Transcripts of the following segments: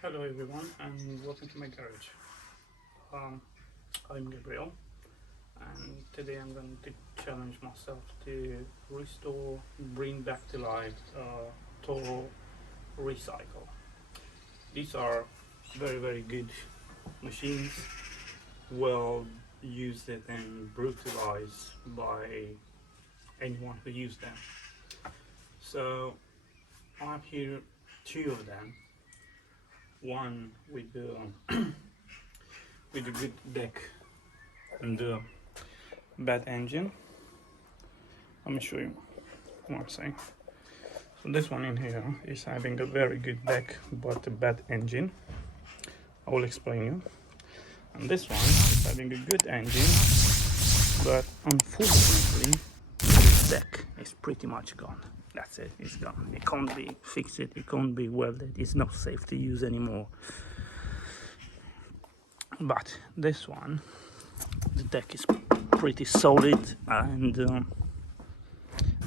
Hello everyone and welcome to my garage. I'm Gabriel and today I'm going to challenge myself to bring back to life Toro Recycle. These are very good machines, well used and brutalized by anyone who used them. So I have here two of them. One with the with a good deck and the bad engine. Let me show you what I'm saying. So this one in here is having a very good deck but a bad engine. I will explain you. And this one is having a good engine, but unfortunately the deck is pretty much gone. That's it, it's gone. It can't be fixed, it can't be welded, it's not safe to use anymore. But this one, the deck is pretty solid, and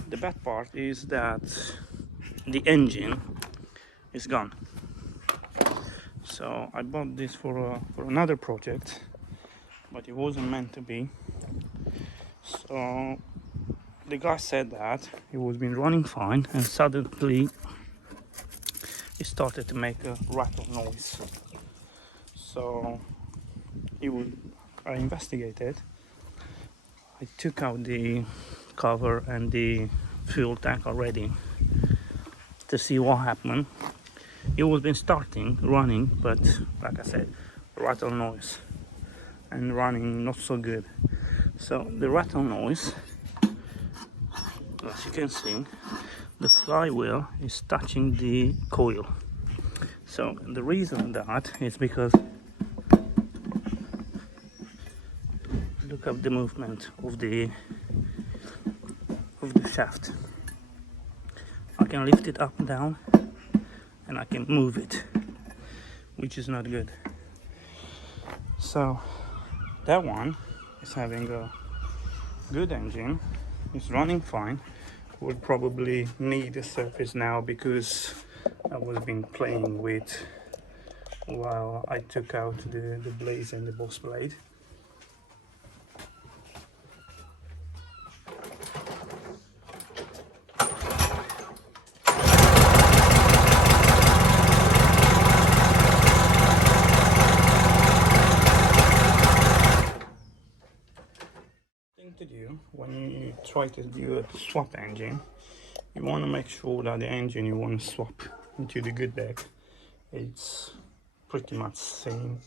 the bad part is that the engine is gone. So I bought this for another project, but it wasn't meant to be. So the guy said that it was been running fine and suddenly it started to make a rattle noise. So I investigated. I took out the cover and the fuel tank already to see what happened. It was been running, but like I said, rattle noise and running not so good. So the rattle noise, as you can see, the flywheel is touching the coil. So the reason that is because look at the movement of the shaft. I can lift it up and down and I can move it, which is not good. So that one is having a good engine, it's running fine. Would probably need a surface now because I was been playing with while I took out the blades and the boss blade. To do when you try to do a swap engine, you want to make sure that the engine you want to swap into the good deck, it's pretty much same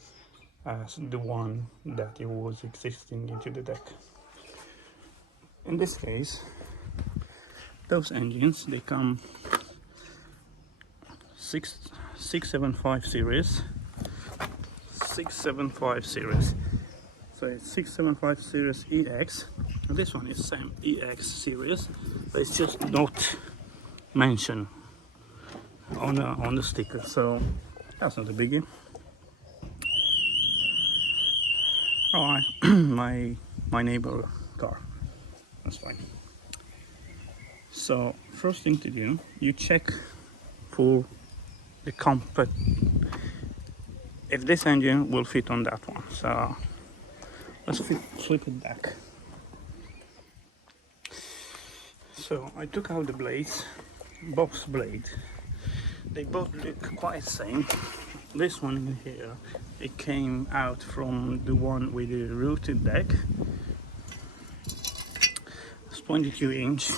as the one that it was existing into the deck. In this case, those engines, they come 675 series. So it's 675 series EX, and this one is same EX series, but it's just not mentioned on the sticker, so that's not a biggie. Alright, my neighbor car, that's fine. So first thing to do, you check for the comfort, if this engine will fit on that one. So let's flip it back. So I took out the blades, box blade. They both look quite the same. This one in here, it came out from the one with the rooted deck. It's 22 inch.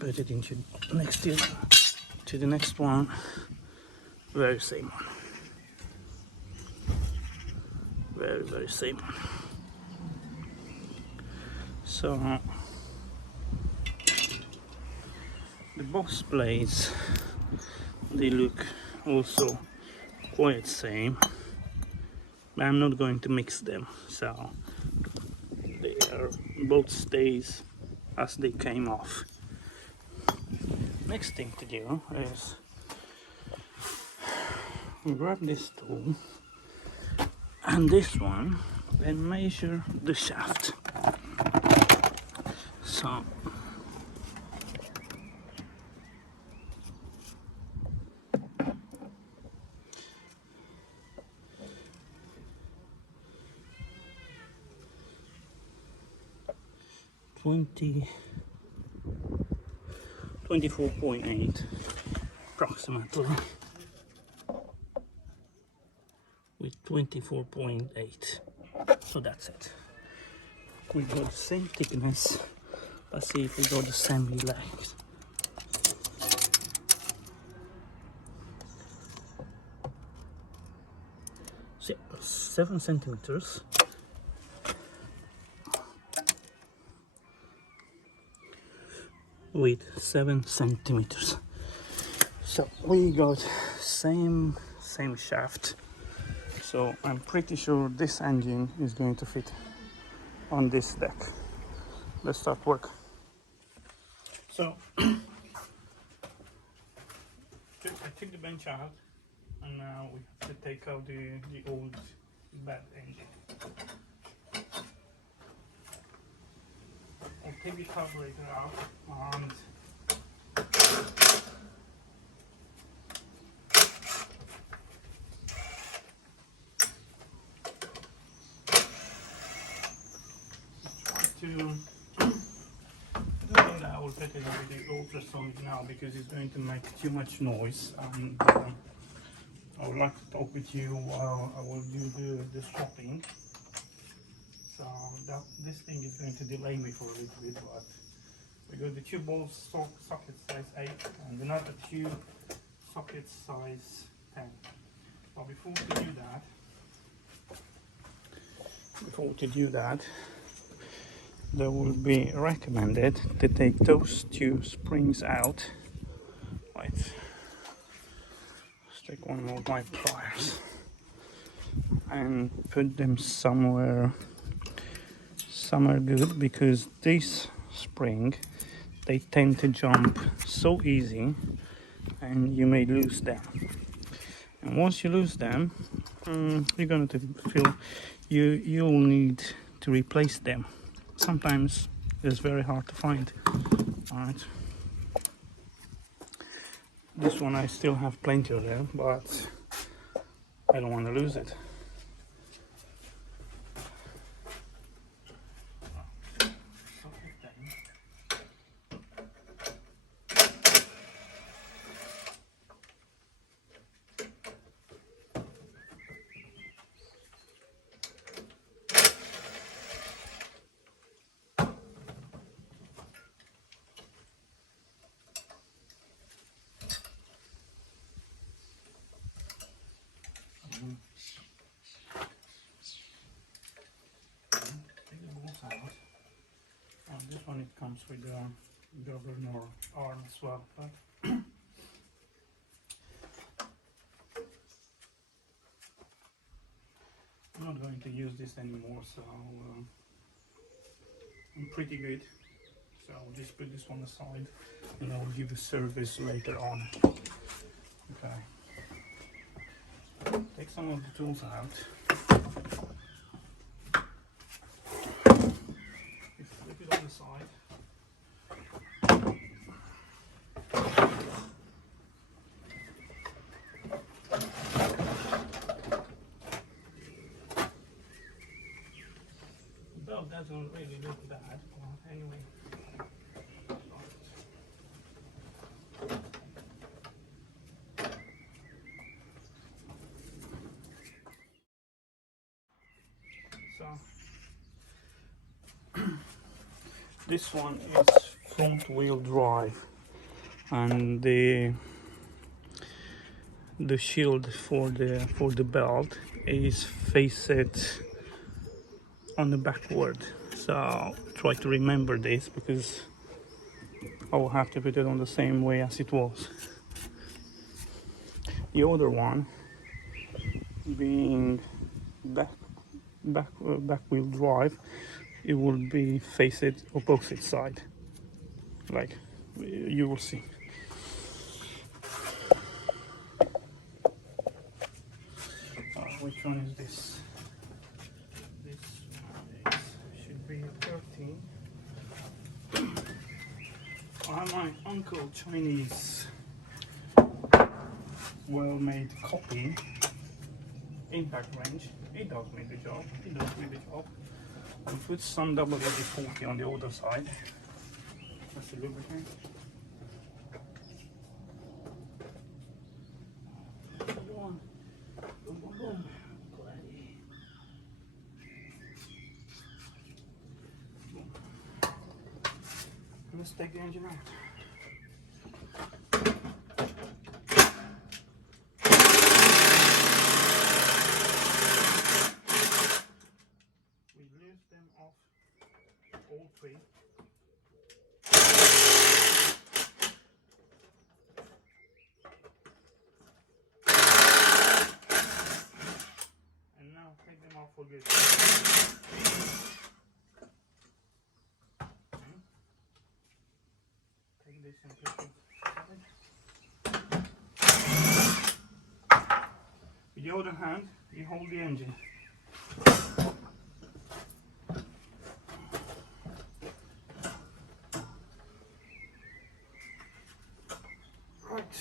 Put it into next to the next one. Very same one. Very same. So the box blades, they look also quite same, but I'm not going to mix them, so they are both stays as they came off. Next thing to do is grab this tool and this one and measure the shaft. So 24.8 approximately, with 24.8. So that's it. We got the same thickness. Let's see if we got the same length. So 7 centimeters. With 7 centimeters. So we got same shaft. So I'm pretty sure this engine is going to fit on this deck. Let's start work. So I took the bench out, and now we have to take out the old bad engine. I'll take the carburetor out and try to I will put it with the ultrasonic now because it's going to make too much noise, and I would like to talk with you while I will do the swapping. So this thing is going to delay me for a little bit, but we got the two bolts socket size 8 and another two socket size 10. Now before to do that, that will be recommended to take those two springs out. Right. Let's take one more of my pliers and put them somewhere good, because this spring, they tend to jump so easy and you may lose them. And once you lose them, you're going to feel you'll need to replace them. Sometimes it's very hard to find. Alright. This one I still have plenty of them, but I don't want to lose it. This one, it comes with a governor arm as well, but I'm not going to use this anymore, so I'm pretty good. So I'll just put this one aside and I'll give a service later on. Okay. Take some of the tools out. Flip it on the side. Though doesn't really look bad, well, anyway. So this one is front wheel drive, and the shield for the belt is faced on the backward. So try to remember this, because I will have to put it on the same way as it was. The other one being back wheel drive, it will be faced opposite side, like you will see. Which one is this? This one should be a 13. My uncle Chinese well-made copy impact range. It does me the job. I'll put some WD-40 on the other side. That's the lubricant. Go on. Boom, boom, boom. Let's take the engine out. We lift them off all three. And now take them off for good. Take this and put it aside. With the other hand, you hold the engine. Right.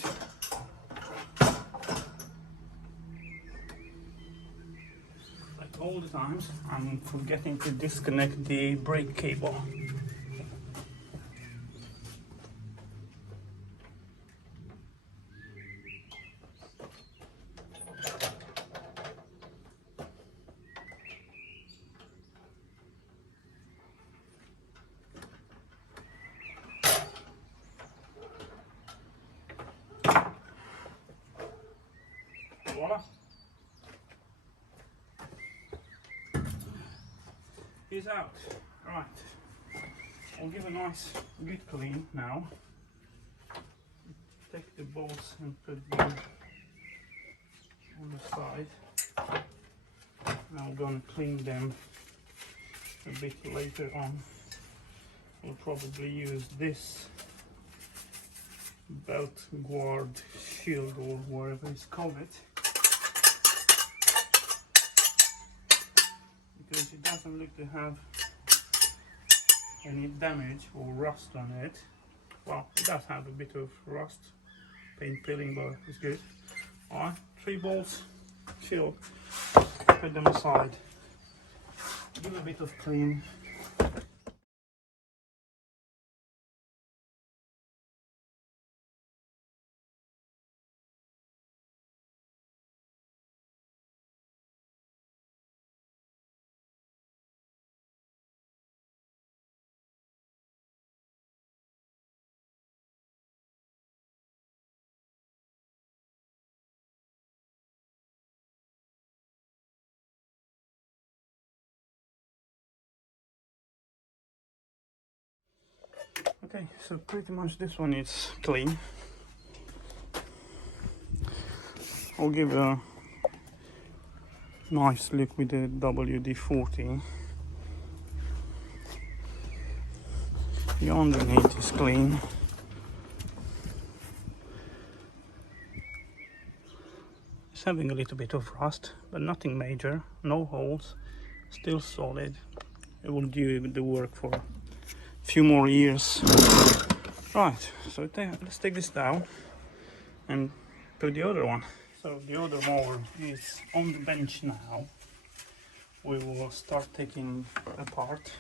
Like all the times, I'm forgetting to disconnect the brake cable. Voila. He's out. Right. I'll give a nice good clean now. Take the bolts and put them on the side. Now I'm going to clean them a bit later on. We'll probably use this belt guard shield or whatever it's called it, because it doesn't look to have any damage or rust on it. Well, it does have a bit of rust, paint peeling, but it's good. Alright, 3 bolts, shield, put them aside, give a bit of clean. Okay, so pretty much this one is clean. I'll give a nice look with the WD-40. The underneath is clean. It's having a little bit of rust, but nothing major, no holes, still solid. It will do the work for a few more years. Right, so let's take this down and put the other one. So the other mower is on the bench now. We will start taking apart.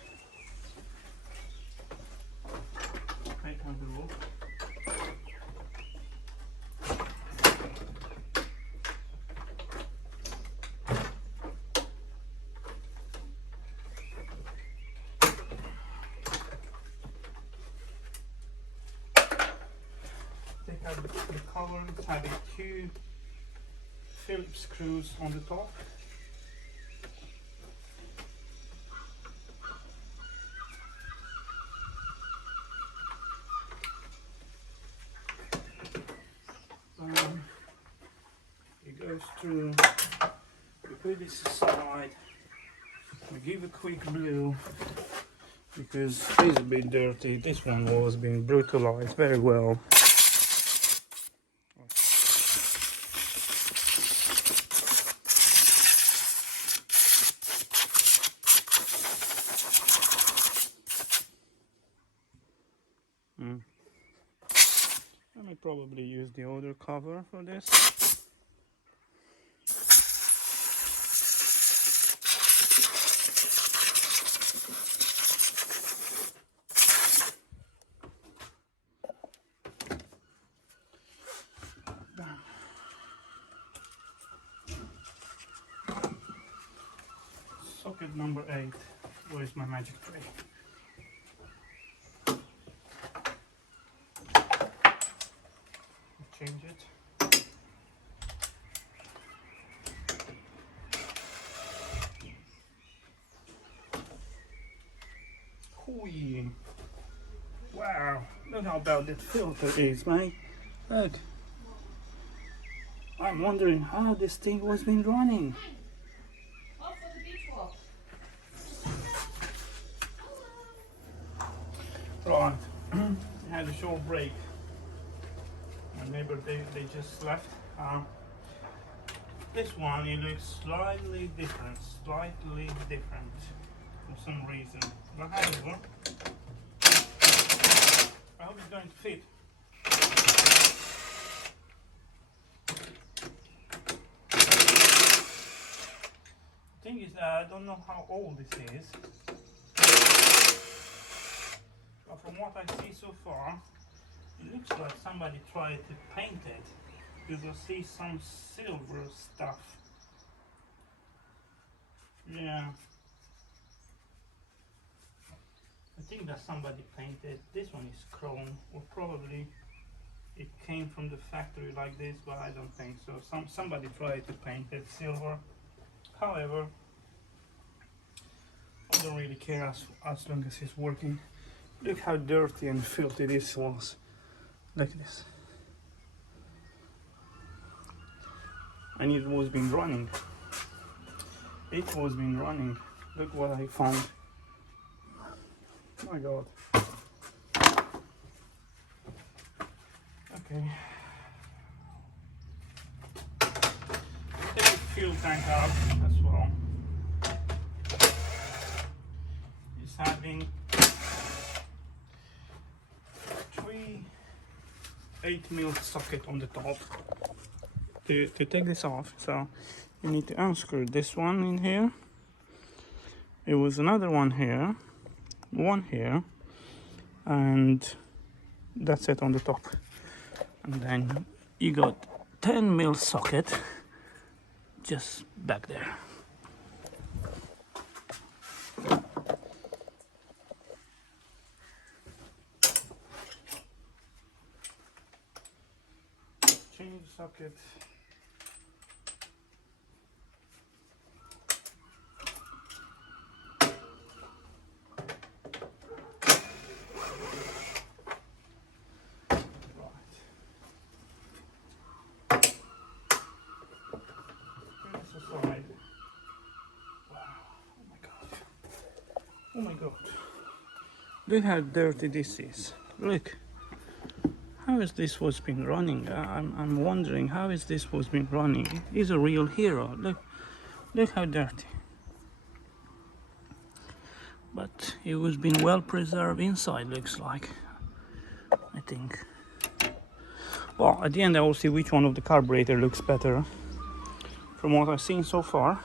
Take out the rope. Take out the cover, having 2 Phillips screws on the top. It goes through, we put this aside, we give a quick blow because it's a bit dirty. This one was being brutalized very well. I may probably use the other cover for this. step number 8. Where is my magic tray? Change it. Hooey. Wow, look how bad that filter is, mate. Look. I'm wondering how this thing was been running. Right, I had a short break. My neighbor, they just left. This one, it looks slightly different for some reason. But however, I hope it's going to fit. The thing is that I don't know how old this is, but from what I see so far, it looks like somebody tried to paint it, because I see some silver stuff. Yeah, I think that somebody painted. This one is chrome, or probably it came from the factory like this, but I don't think so. Somebody tried to paint it silver. However, I don't really care as long as it's working. Look how dirty and filthy this was. Look at this. And it was been running. It was been running. Look what I found. Oh my god. Okay. Take the fuel tank out as well. It's having 3 8mm socket on the top. To take this off, so you need to unscrew this one in here. It was another one here, and that's it on the top. And then you got 10mm socket just back there. Change socket. Oh my god. Look how dirty this is. Look. How is this was been running? I'm wondering how is this was been running. He's a real hero. Look how dirty. But it was been well preserved inside, looks like. I think. Well, at the end I will see which one of the carburetor looks better. From what I've seen so far,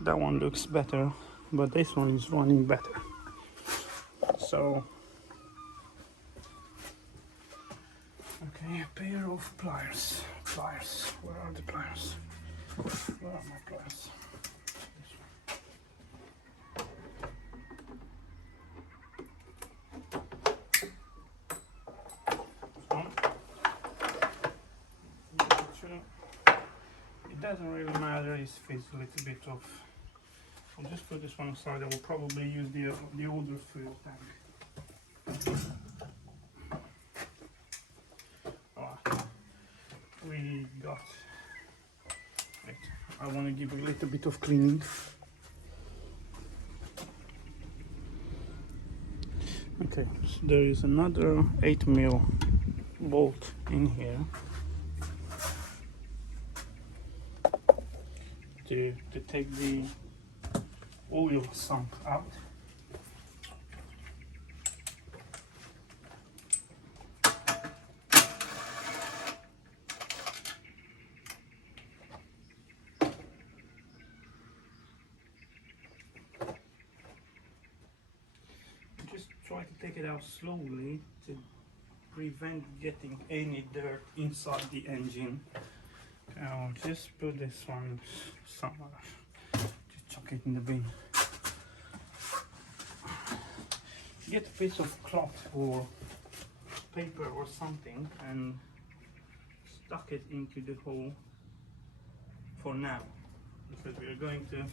that one looks better, but this one is running better. So, okay, a pair of pliers. Pliers. Where are the pliers? Where are my pliers? It doesn't really matter if it's a little bit of. I'll just put this one aside. I will probably use the older fuel tank. Alright, we got. Wait, I want to give a little bit of cleaning. Okay, so there is another 8mm bolt in here to take the oil sump out. Just try to take it out slowly to prevent getting any dirt inside the engine. I'll just put this one somewhere to chuck it in the bin. Get a piece of cloth or paper or something and stuck it into the hole for now, because we are going to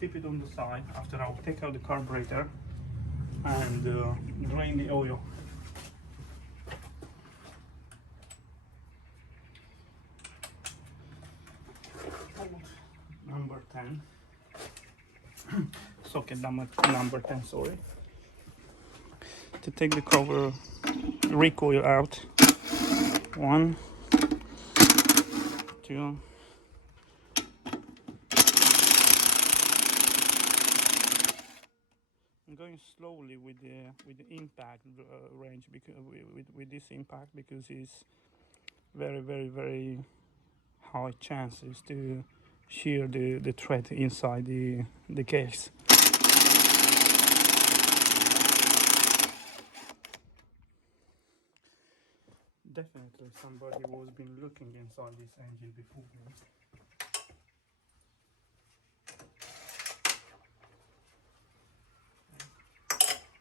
tip it on the side after I'll take out the carburetor and drain the oil. Number 10 socket number 10, sorry. To take the cover recoil out, 1, 2, I'm going slowly with the impact range, because with this impact, because it's very high chances to shear the thread inside the case. Definitely somebody was been looking inside this engine before me.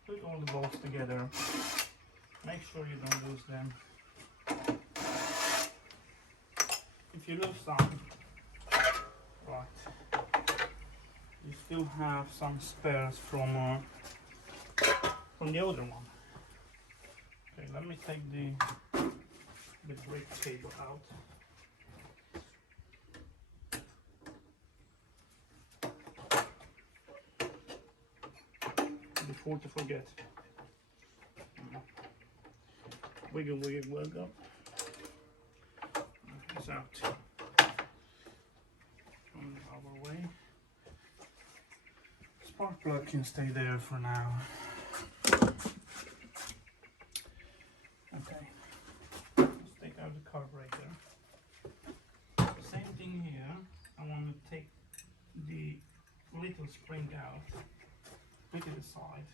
Put all the bolts together, make sure you don't lose them. If you lose some, right, you still have some spares from the other one. Okay, let me take the brake cable out. Before to forget. Wiggle, wiggle. It's out from our way. Spark plug can stay there for now. Okay, let's take out the carburetor. Same thing here. I want to take the little spring out, put it aside.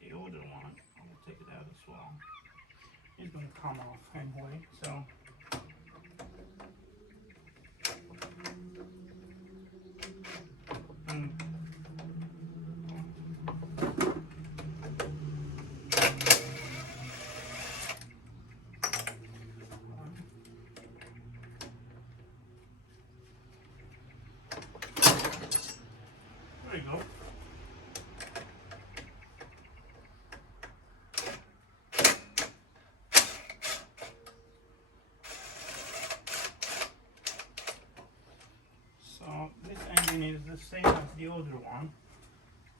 The other one, I will take it out as well. It's going to come off anyway, so there you go. So this engine is the same as the other one,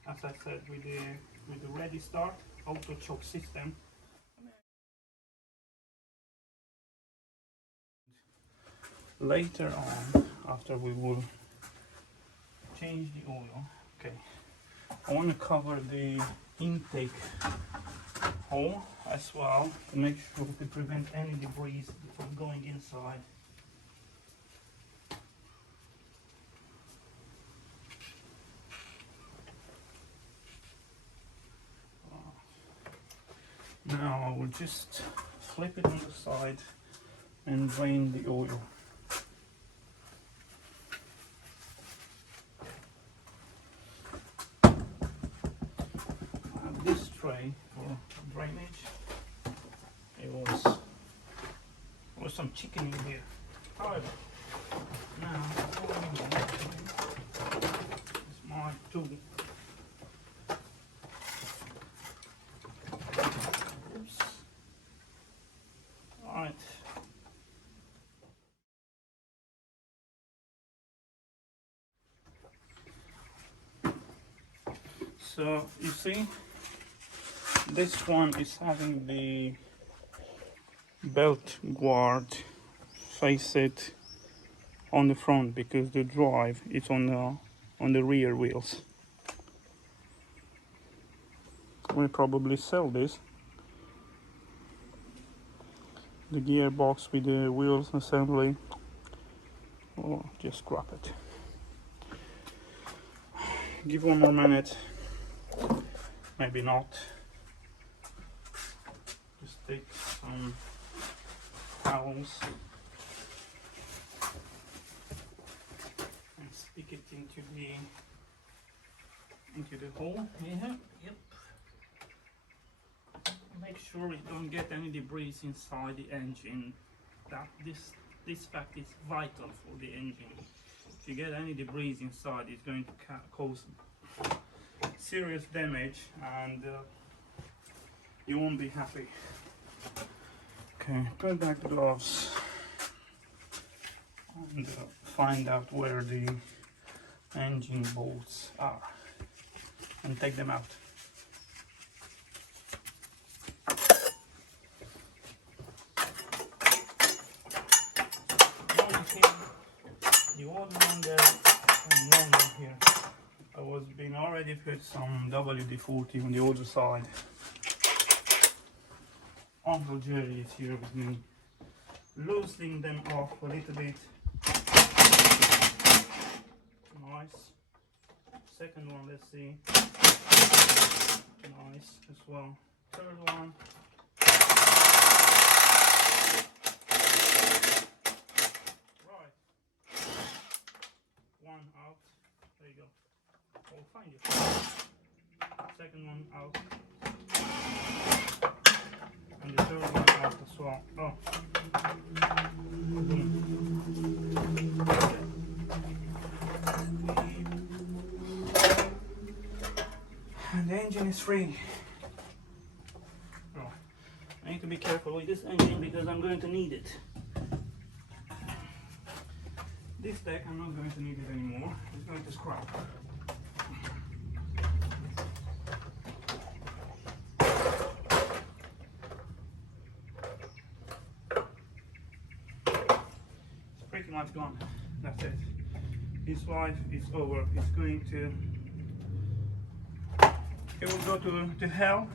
as I said, with the ready start auto choke system. Later on, after we will change the oil, okay, I want to cover the intake hole as well to make sure to prevent any debris from going inside. Now I will just flip it on the side and drain the oil. I have this tray for drainage. There was some chicken in here. However, now it's my tool. Oops. All right. So you see, this one is having the belt guard face it on the front, because the drive is on the rear wheels. We'll probably sell this. The gearbox with the wheels assembly, or just scrap it. Give 1 more minute, maybe not. Just take some towels and stick it into the into the hole here. Yep. Make sure you don't get any debris inside the engine. This fact is vital for the engine. If you get any debris inside, it's going to cause serious damage, and you won't be happy. Okay, put back the gloves and find out where the engine bolts are and take them out. The old one there and one here. I was being already put some WD-40 on the other side. Uncle Jerry is here with me, loosening them off a little bit. Nice. Second one, let's see. Nice as well. Third one. Right. One out. There you go. I'll find it. Second one out. And the third one out as well. Oh. And the engine is free. Oh. I need to be careful with this engine because I'm going to need it. This deck I'm not going to need it anymore. It's going to scrap. Pretty much gone. That's it. His life is over. It's going to. It will go to hell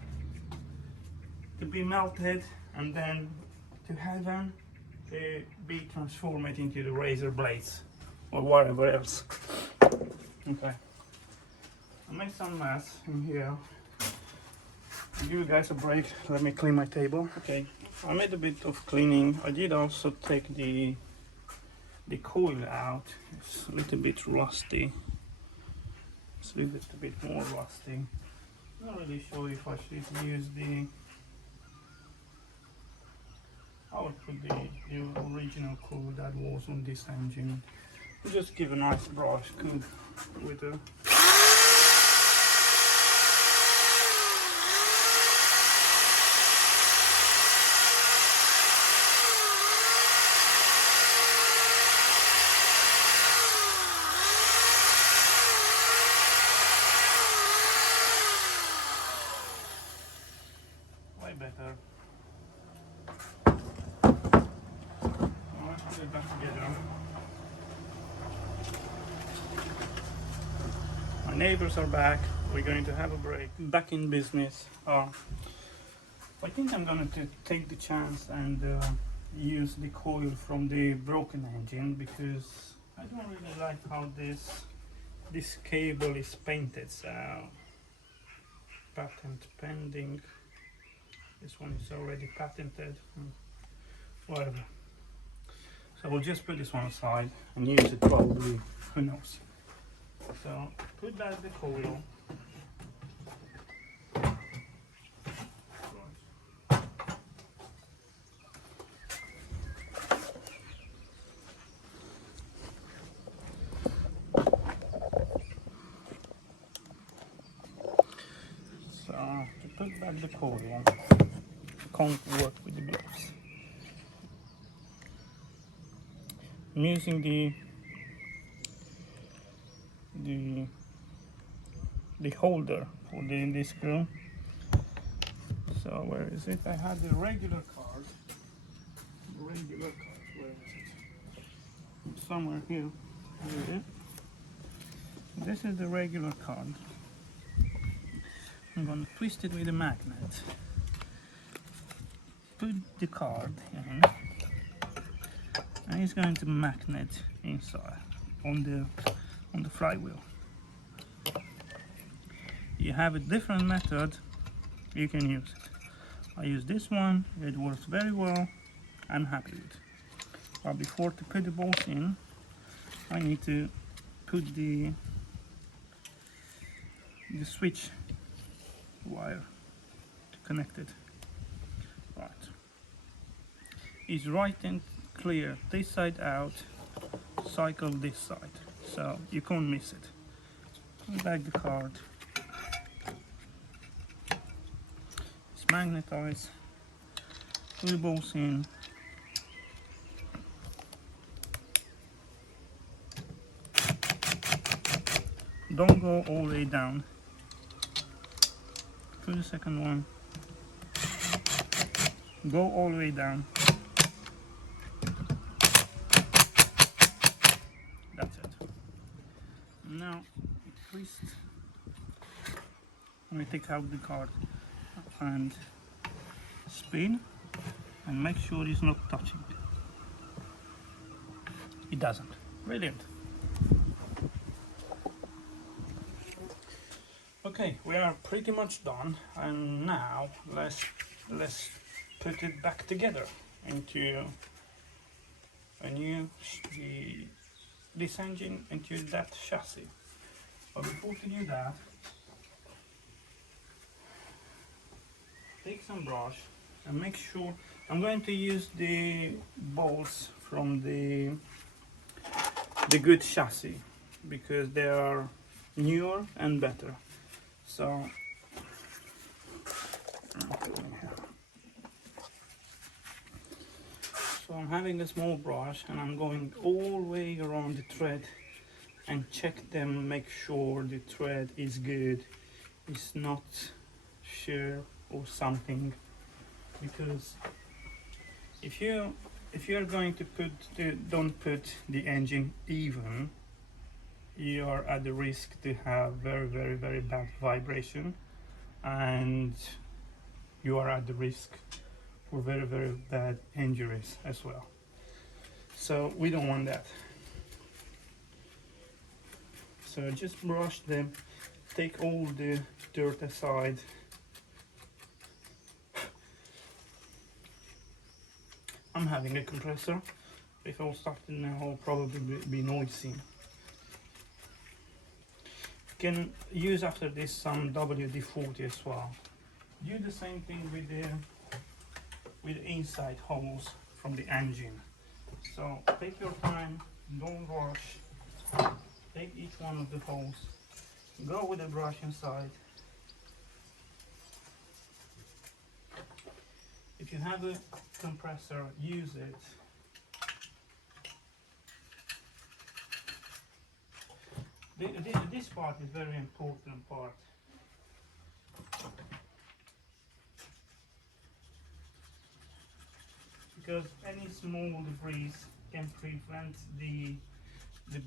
to be melted, and then to heaven to be transformed into the razor blades or whatever else. Okay. I made some mess in here. I'll give you guys a break. Let me clean my table. Okay. I made a bit of cleaning. I did also take the coil out. It's a little bit rusty. It's a little bit more rusty. Not really sure if I should use the. I would put the original coil that was on this engine. Just give a nice brush good with a. Better. Alright, put it back together. My neighbors are back. We're going to have a break. Back in business. I think I'm going to take the chance and use the coil from the broken engine, because I don't really like how this cable is painted. So patent pending. This one is already patented, whatever. So we'll just put this one aside and use it probably, who knows. So put back the coil. So to put back the coil, can't work with the gloves. I'm using the holder for the screw. So where is it? I had the regular card. Where is it? Somewhere here. Here. This is the regular card. I'm going to twist it with a magnet. Put the card in, and it's going to magnet inside on the flywheel. You have a different method, you can use it. I use this one, it works very well, I'm happy with it. But before to put the bolts in, I need to put the the switch wire to connect it. Right. It's right and clear. This side out, cycle this side. So you can't miss it. Back the card. It's magnetized. 2 bolts in. Don't go all the way down. To the second one. Go all the way down. That's it. Now twist. I'm going to take out the card and spin and make sure it's not touching. It doesn't. Brilliant. Okay, we are pretty much done, and now let's put it back together into this engine into that chassis. But before we do that, take some brush and make sure I'm going to use the bolts from the good chassis because they are newer and better. So I'm having a small brush and I'm going all the way around the thread and check them, make sure the thread is good, it's not shear or something, because if you're going to don't put the engine even, you are at the risk to have very bad vibration, and you are at the risk for very bad injuries as well. So we don't want that. So just brush them, take all the dirt aside. I'm having a compressor. If I'll start it now, I'll probably be noisy. You can use after this some WD-40 as well. Do the same thing with the inside holes from the engine. So take your time, don't rush. Take each one of the holes, go with the brush inside. If you have a compressor, use it. This part is very important part. Because any small debris can prevent the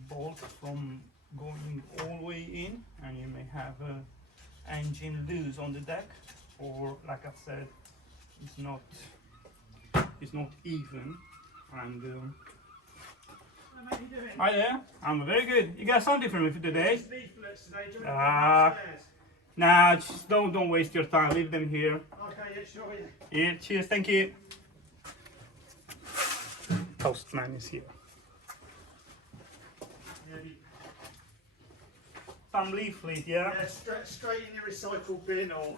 bolt from going all the way in, and you may have an engine loose on the deck, or like I said, it's not even. And how you doing? hi there, I'm very good. You got something for me for today? Leaflets today. Do you want to Nah, just don't waste your time. Leave them here. Okay, yeah, sure. Yeah, cheers. Thank you. Postman is here. Some leaflet, yeah? Yeah, straight in your recycle bin, or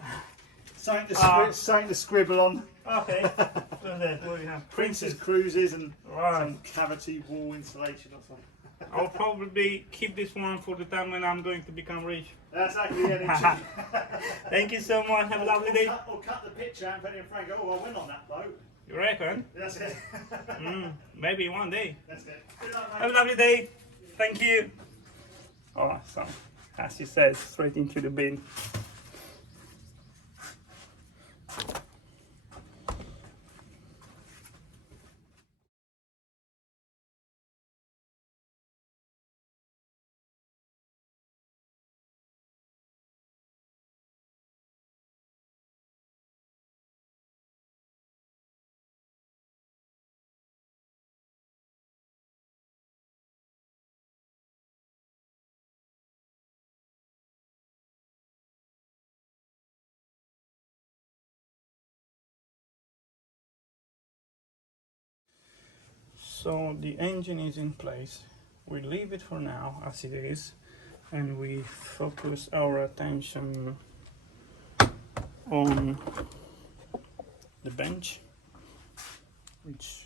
something to scribble on. Okay. What do we have? Princess Cruises and Right. some cavity wall insulation or something. I'll probably keep this one for the time when I'm going to become rich. That's actually it. Thank you so much. Have a lovely day. Or cut the picture out and put it in frame. Go, oh, I went on that boat. You reckon? That's it. Maybe one day. That's it. Good luck, mate. Have a lovely day. Thank you. Awesome. As you said, straight into the bin. So the engine is in place. We leave it for now as it is, and we focus our attention on the bench, which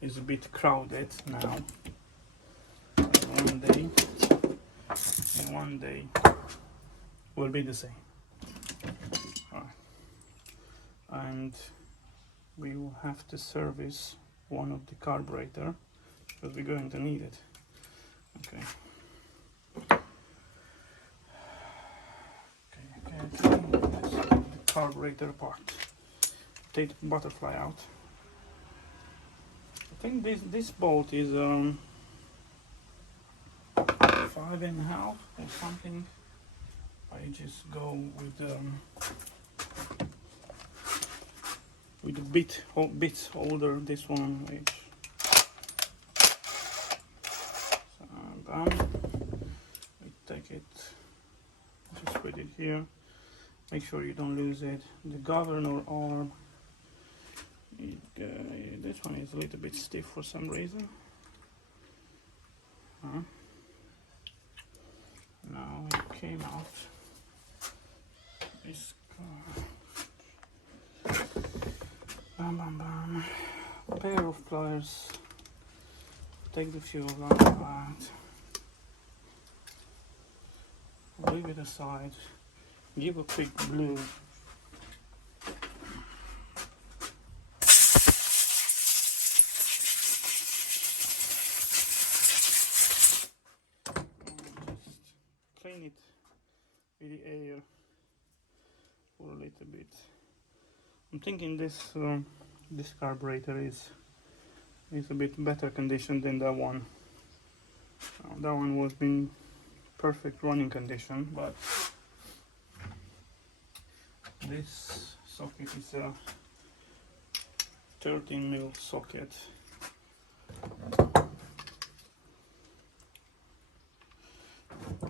is a bit crowded now. One day will be the same. And we will have to service one of the carburetor because we're going to need it. Okay. Let's take the carburetor apart. Take the butterfly out. I think this bolt is 5.5 or something. I just go with the bits older. This one, which we take it, just put it here. Make sure you don't lose it. The governor arm. This one is a little bit stiff for some reason. Now it came out. This bam bam bam. A pair of pliers. Take the fuel like that. Leave it aside. Give a quick glue. Clean it with the air for a little bit. I'm thinking this carburetor is a bit better condition than that one. That one was in perfect running condition, but this socket is a 13mm socket.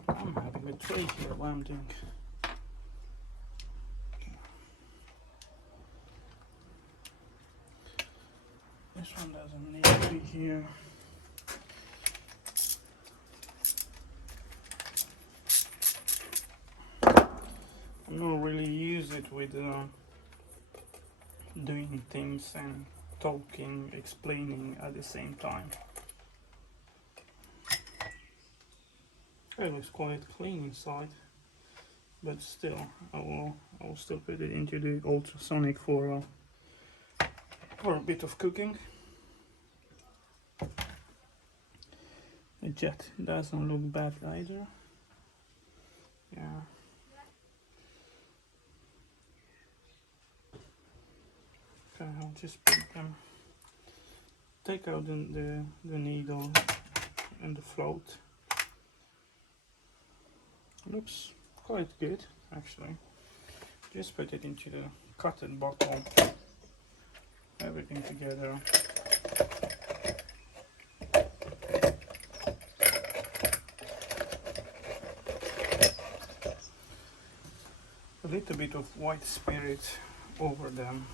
I'm having a tray here. What I'm doing? This one doesn't need to be here. I'm not really use it with doing things and talking, explaining at the same time. It looks quite clean inside, but still, I will still put it into the ultrasonic for a bit of cooking. The jet doesn't look bad either. Yeah. Okay, I'll just put them. Take out the needle and the float. Looks quite good actually. Just put it into the cotton bottle. Everything together. A little bit of white spirit over them.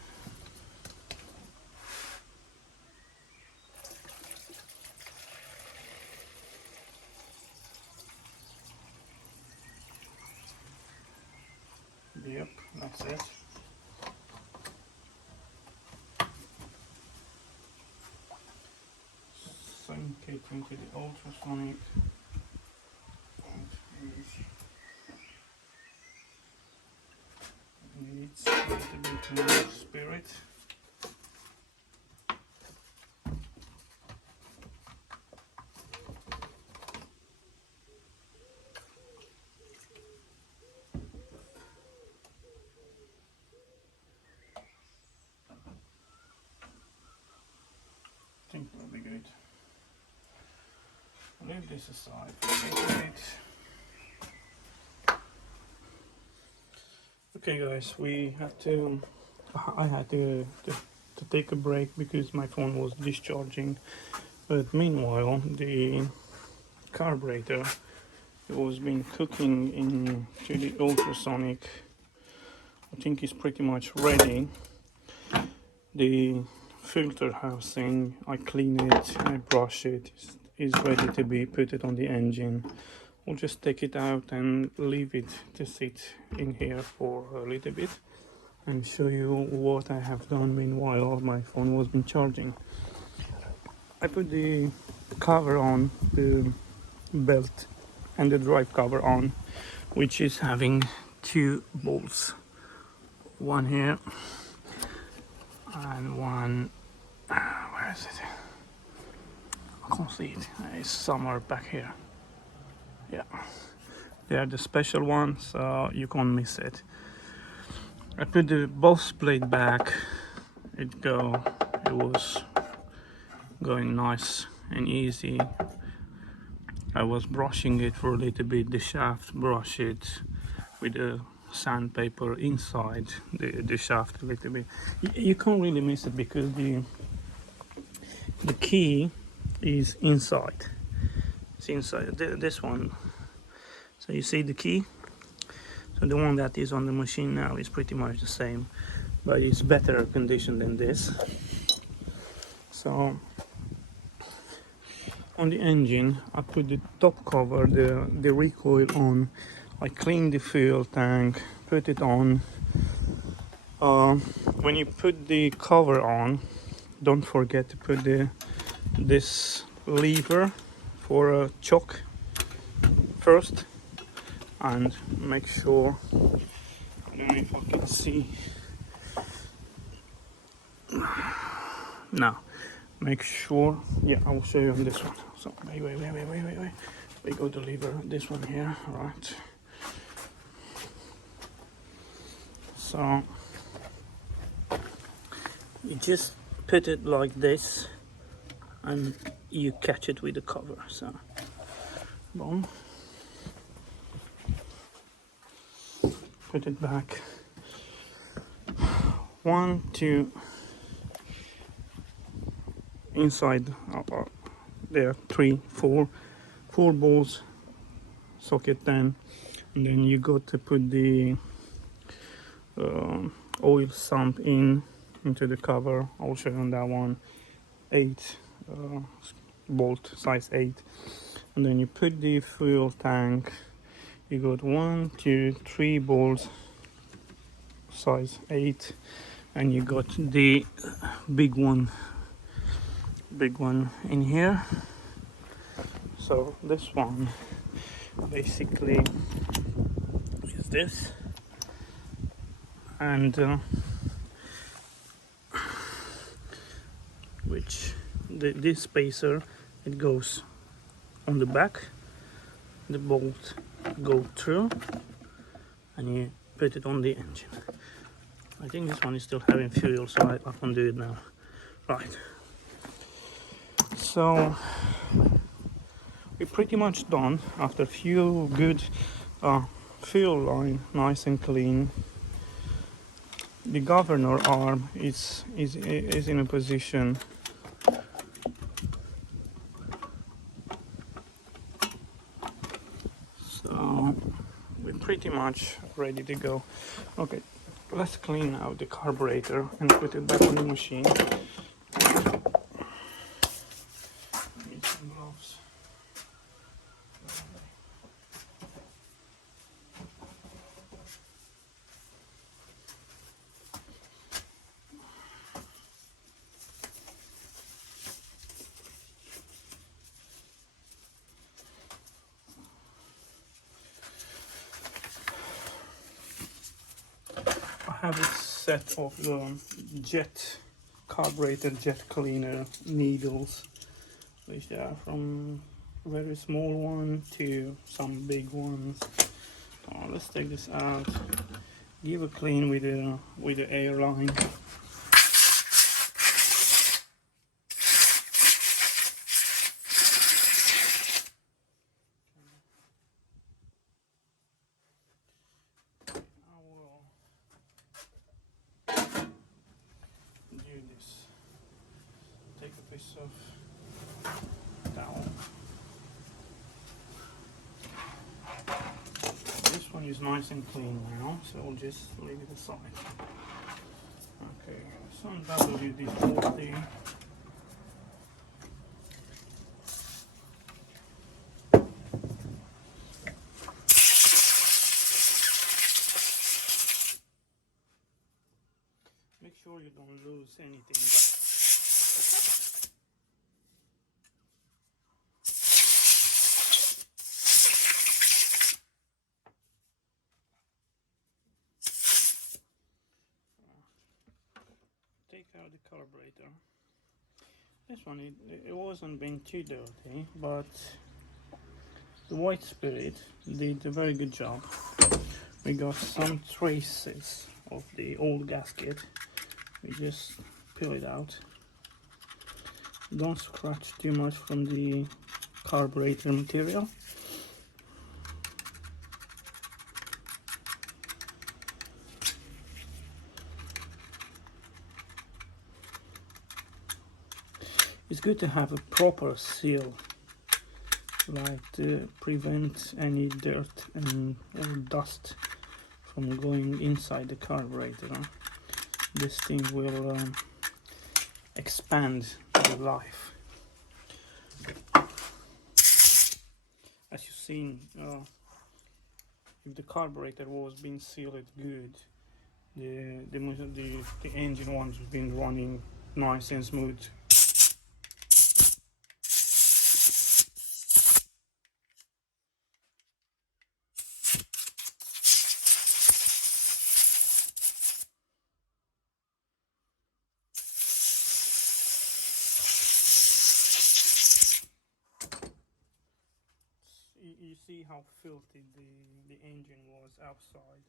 Yep, that's it. Sink it into the ultrasonic. Needs a little bit more spirit. I think that'll be good. Leave this aside for a little bit. Okay guys, I had to take a break because my phone was discharging, but meanwhile the carburetor was been cooking into the ultrasonic. I think it's pretty much ready. The filter housing, I clean it, I brush it, is ready to be put it on the engine. I'll just take it out and leave it to sit in here for a little bit and show you what I have done meanwhile my phone was been charging. I put the cover on, the belt and the drive cover on, which is having two bolts, one here and one, where is it? I can't see it, it's somewhere back here. Yeah, they are the special ones, so you can't miss it. I put the boss plate back, it was going nice and easy. I was brushing it for a little bit, the shaft, brush it with the sandpaper inside the shaft a little bit. You can't really miss it because the key is inside. It's inside this one. So you see the key? So the one that is on the machine now is pretty much the same, but it's better condition than this. So on the engine, I put the top cover, the recoil on. I clean the fuel tank, put it on. When you put the cover on, don't forget to put this lever for a choke first, and make sure. I don't know if I can see. Now, make sure. Yeah, I will show you on this one. So wait. We go to lever this one here, right? So you just put it like this and you catch it with the cover. So boom, put it back. 1, 2 inside, there, 3, 4 balls, socket 10, and then you got to put the oil sump into the cover. I'll show you on that one. 8 bolt, size 8, and then you put the fuel tank. You got 1, 2, 3 bolts, size 8, and you got the big one in here. So this one basically is this, and which this spacer, it goes on the back, the bolt go through, and you put it on the engine. I think this one is still having fuel, so I can do it now. Right, so we're pretty much done. After few good fuel line, nice and clean. The governor arm is in a position. So we're pretty much ready to go. Okay, let's clean out the carburetor and put it back on the machine. Need some gloves. I have a set of carburetor jet cleaner needles, which are from very small one to some big ones. Let's take this out, give a clean with the air line. Take a piece of towel. This one is nice and clean now, so I'll just leave it aside. Okay, some WD-40. lose anything. Take out the carburetor. This one, it wasn't being too dirty, but the White Spirit did a very good job. We got some traces of the old gasket. We just peel it out. Don't scratch too much from the carburetor material. It's good to have a proper seal, like to prevent any dirt and dust from going inside the carburetor. This thing will expand the life. As you've seen, if the carburetor was being sealed good, the engine ones have been running nice and smooth. You see how filthy the engine was outside,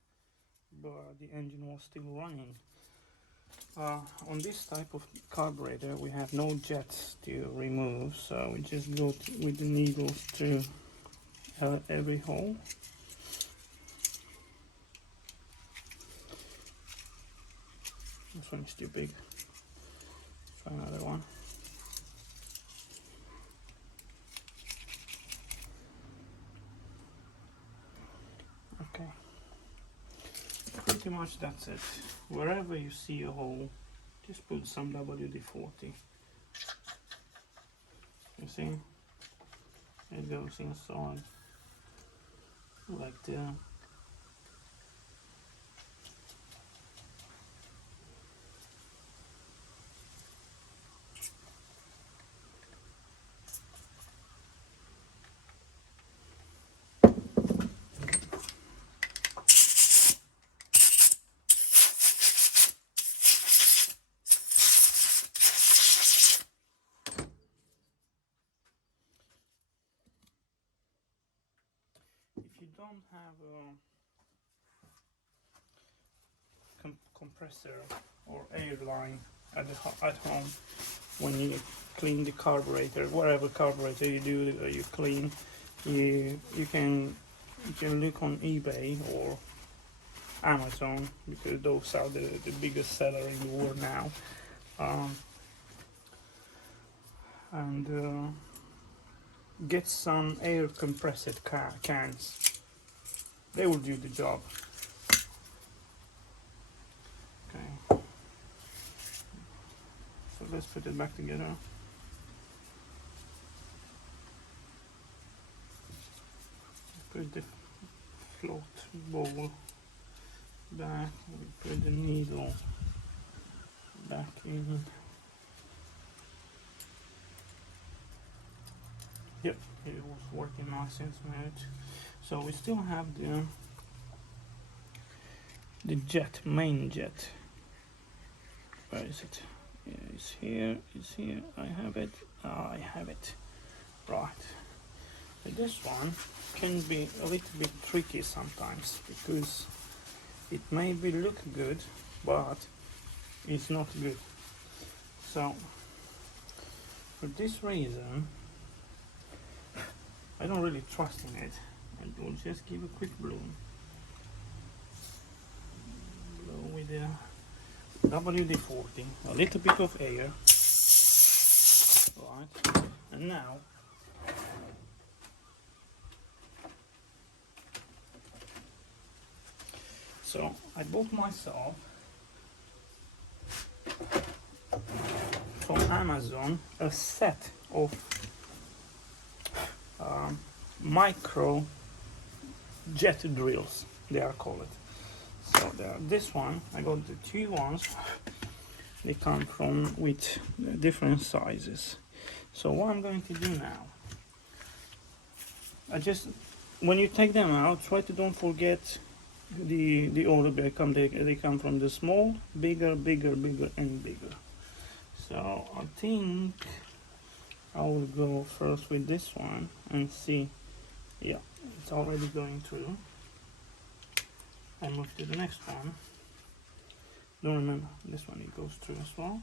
but the engine was still running. On this type of carburetor we have no jets to remove, so we just go with the needles through every hole. This one's too big. Let's try another one. Okay, pretty much that's it. Wherever you see a hole, just put some WD-40. You see, it goes inside like that. If you don't have a compressor or air line at home, when you clean the carburetor, whatever carburetor you do, you clean, you can look on eBay or Amazon, because those are the biggest seller in the world now, and get some air compressed cans. They will do the job. Okay, so let's put it back together. Put the float ball back, we put the needle back in. Yep, it was working nice and smooth. So we still have the jet, main jet. Where is it? Yeah, it's here, it's here. I have it. I have it. Right. But this one can be a little bit tricky sometimes, because it may be look good, but it's not good. So for this reason, I don't really trust in it, and we'll just give a quick blow. Blow with the WD-40, a little bit of air. Right, and now so I bought myself from Amazon a set of micro jet drills, they are called. So this one, I got the two ones They come from with different sizes. So what I'm going to do now, when you take them out, try to don't forget the order they come. They come from the small, bigger, bigger, bigger, and bigger. So I think I will go first with this one and see. Yeah, it's already going through. I move to the next one. Don't remember this one, it goes through as well.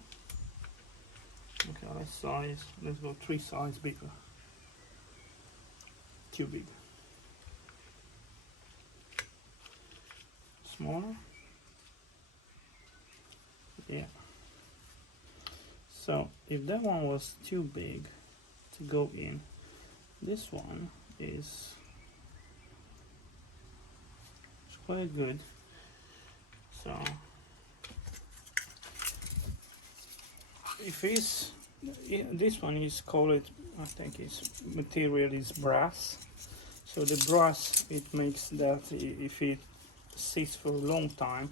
Okay, let's go 3 sizes bigger. Too big. Smaller. Yeah. So if that one was too big to go in, this one is quite good. So if it's this one is called, I think its material is brass. So the brass, it makes that if it sits for a long time,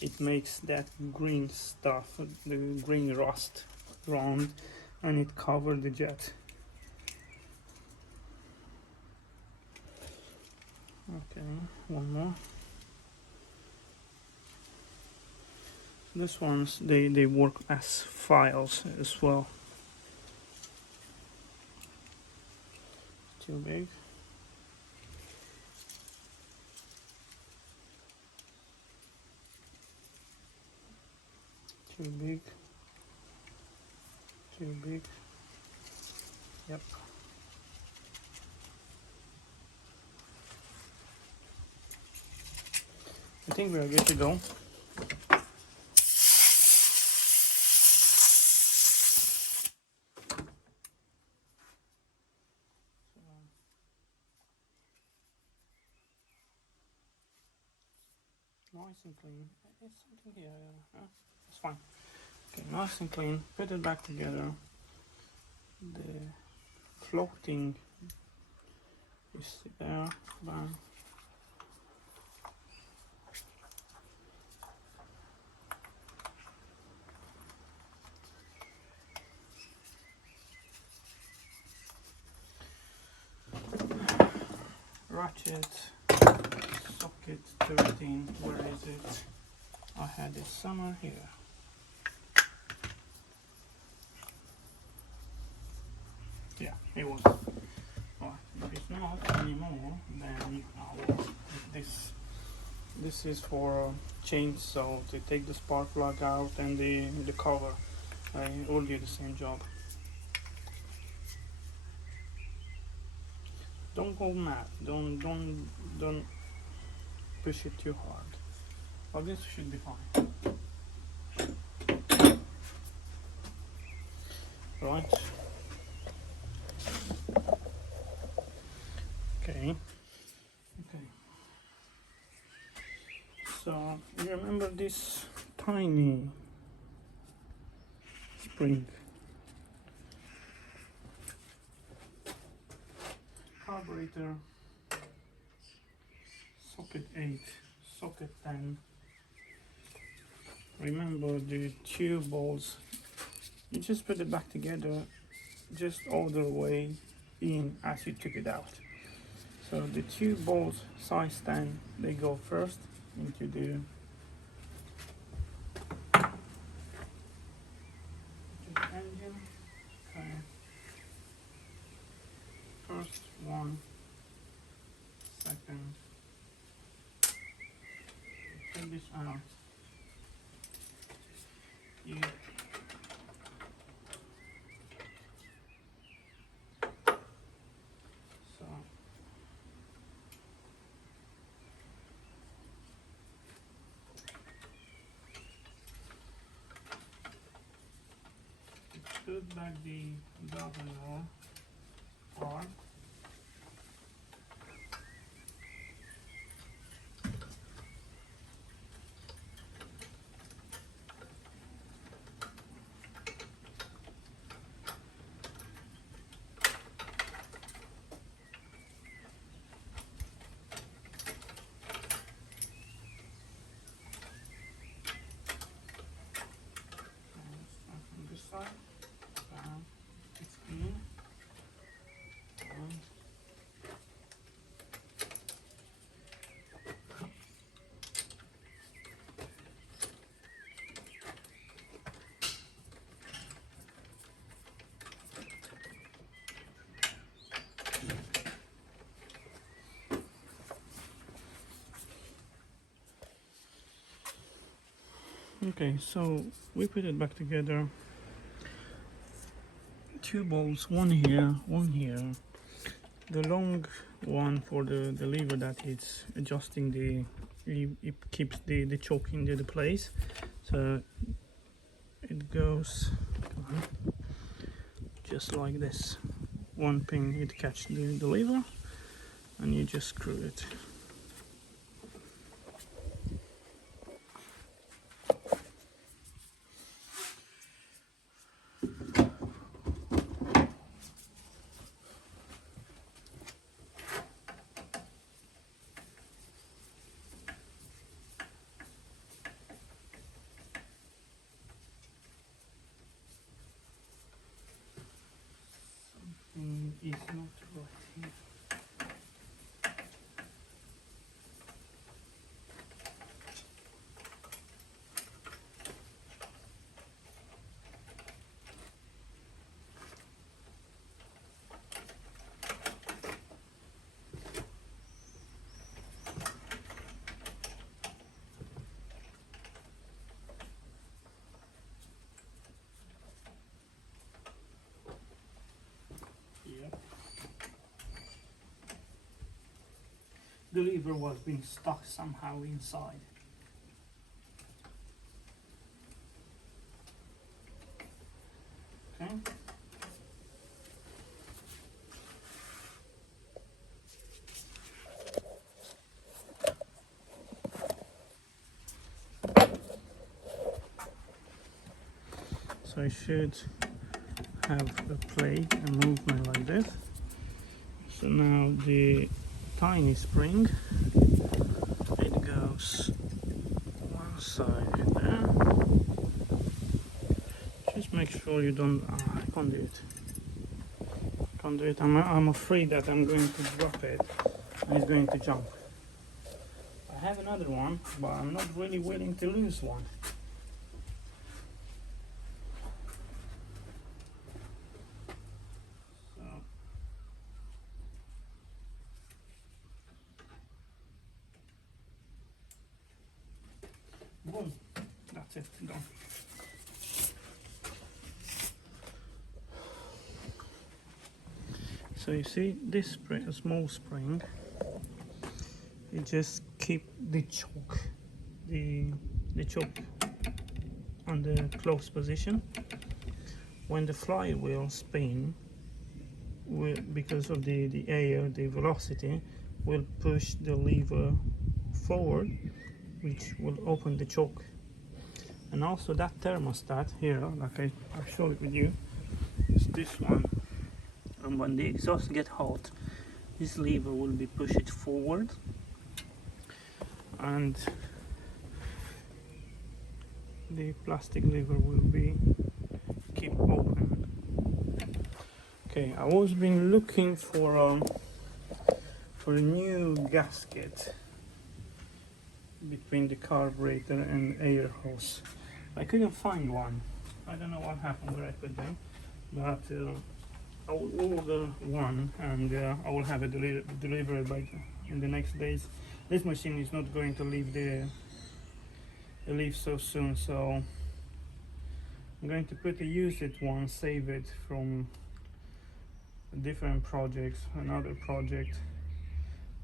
it makes that green stuff, the green rust around, and it covers the jet. Okay, one more. This ones, they work as files as well. Too big. Too big. Too big. Yep. I think we are good to go. Nice and clean. There's something here. It's fine. Okay, nice and clean. Put it back together. The floating is there. Bam. Ratchet. Socket 13. Where is it? I had it somewhere here. Yeah, it was. Right. If it's not anymore, then I will. This is for chainsaw to take the spark plug out and the cover. I will do the same job. Don't go mad. Don't push it too hard. Well, this should be fine. Right. Okay. Okay. So you remember this tiny spring? Carburetor. Socket 8. Socket 10. Remember the two balls. You just put it back together, just all the way in as you took it out. So the two balls size 10, they go first into the engine. Okay. First one, second. Take this out. You so put back the governor part. Okay, so we put it back together. Two bolts, one here, one here. The long one for the lever that it's adjusting it keeps the choke into the place. So it goes just like this. One pin it catch the lever and you just screw it. Is not right here. Yep. The lever was being stuck somehow inside. Okay. So I should have a play, a movement like this. So now the tiny spring, it goes one side there. Just make sure you don't, I can't do it. Can't do it. I'm afraid that I'm going to drop it and it's going to jump. I have another one, but I'm not really willing to lose one. Boom, that's it, done. So you see this spring, a small spring, it just keep the choke, the choke on the closed position. When the flywheel spin, because of the air, the velocity will push the lever forward, which will open the choke. And also that thermostat here, like I showed it with you, is this one. And when the exhaust get hot, this lever will be pushed forward and the plastic lever will be keep open. Okay, I was been looking for a new gasket between the carburetor and air hose. I couldn't find one. I don't know what happened where I put them, but I will order one and I will have it delivered in the next days. This machine is not going to leave so soon, so I'm going to use it one, save it from different projects, another project,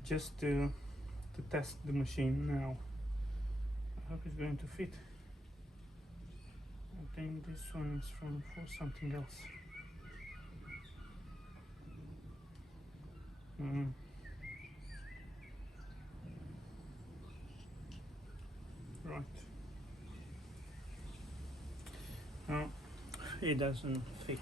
just to test the machine now. I hope it's going to fit. I think this one is for something else. Right. No, it doesn't fit.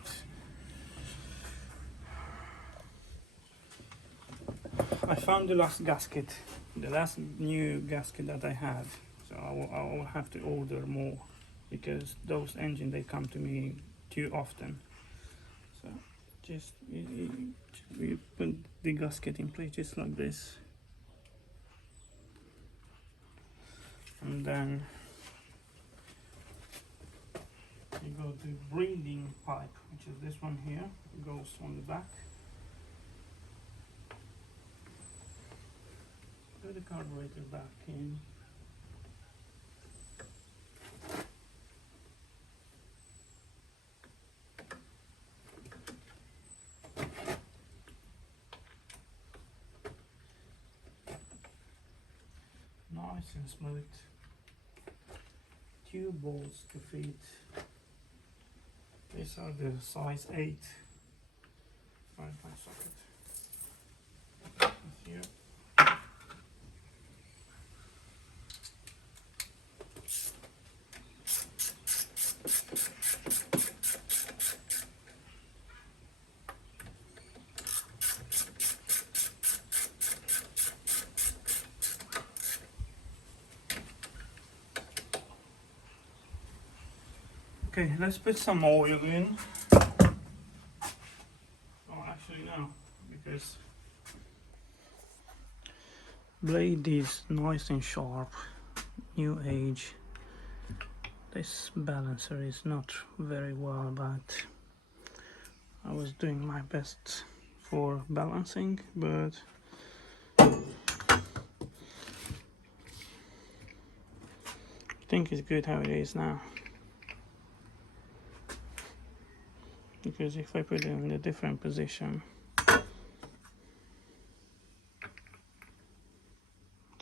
I found the last gasket, the last new gasket that I had, so I will have to order more because those engines, they come to me too often. So just you put the gasket in place just like this, and then you go to breathing pipe, which is this one here, it goes on the back. Put the carburetor back in. nice and smooth. 2 bolts to fit. These are the size 8. Right, my socket. Here. Okay, let's put some oil in. Oh, actually no, because blade is nice and sharp, new age. This balancer is not very well, but I was doing my best for balancing, but I think it's good how it is now. Because if I put it in a different position, can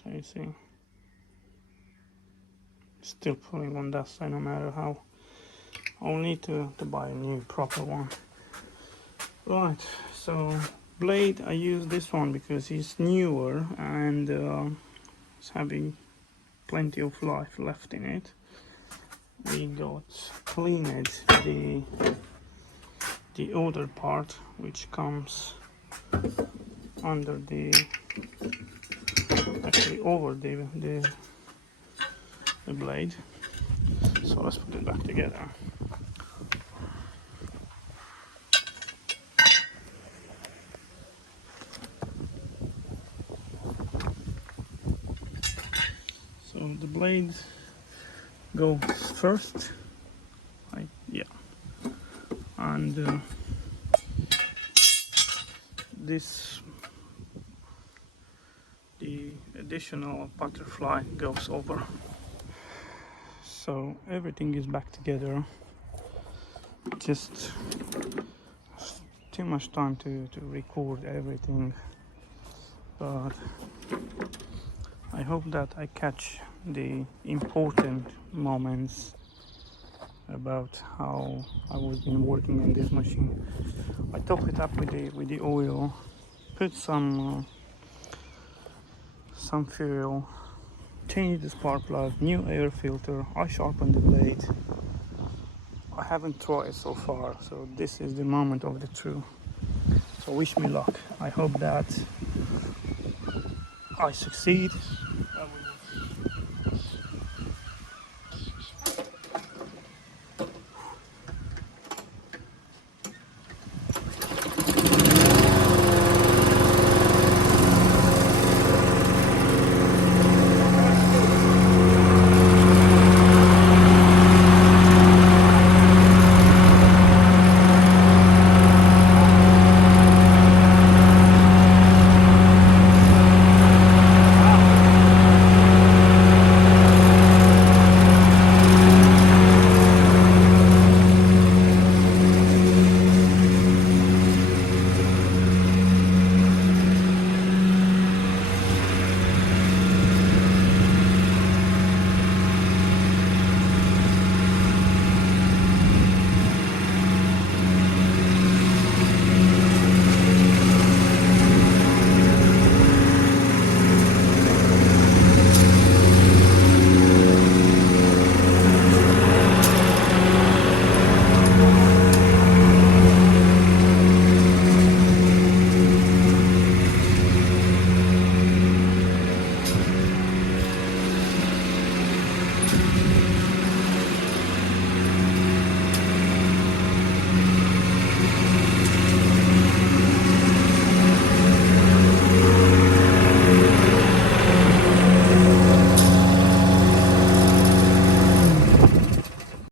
you see? Still pulling on that side no matter how. I'll need to buy a new proper one. Right, so blade, I use this one because it's newer and it's having plenty of life left in it. We got cleaned the other part which comes under the, actually over the blade. So let's put it back together. So the blade goes first, yeah, and the additional butterfly goes over. So everything is back together. Just too much time to record everything, but I hope that I catch the important moments about how I was been working on this machine. I top it up with the oil, put some fuel, change the spark plug, new air filter. I sharpened the blade. I haven't tried so far, so this is the moment of the truth. So wish me luck. I hope that I succeed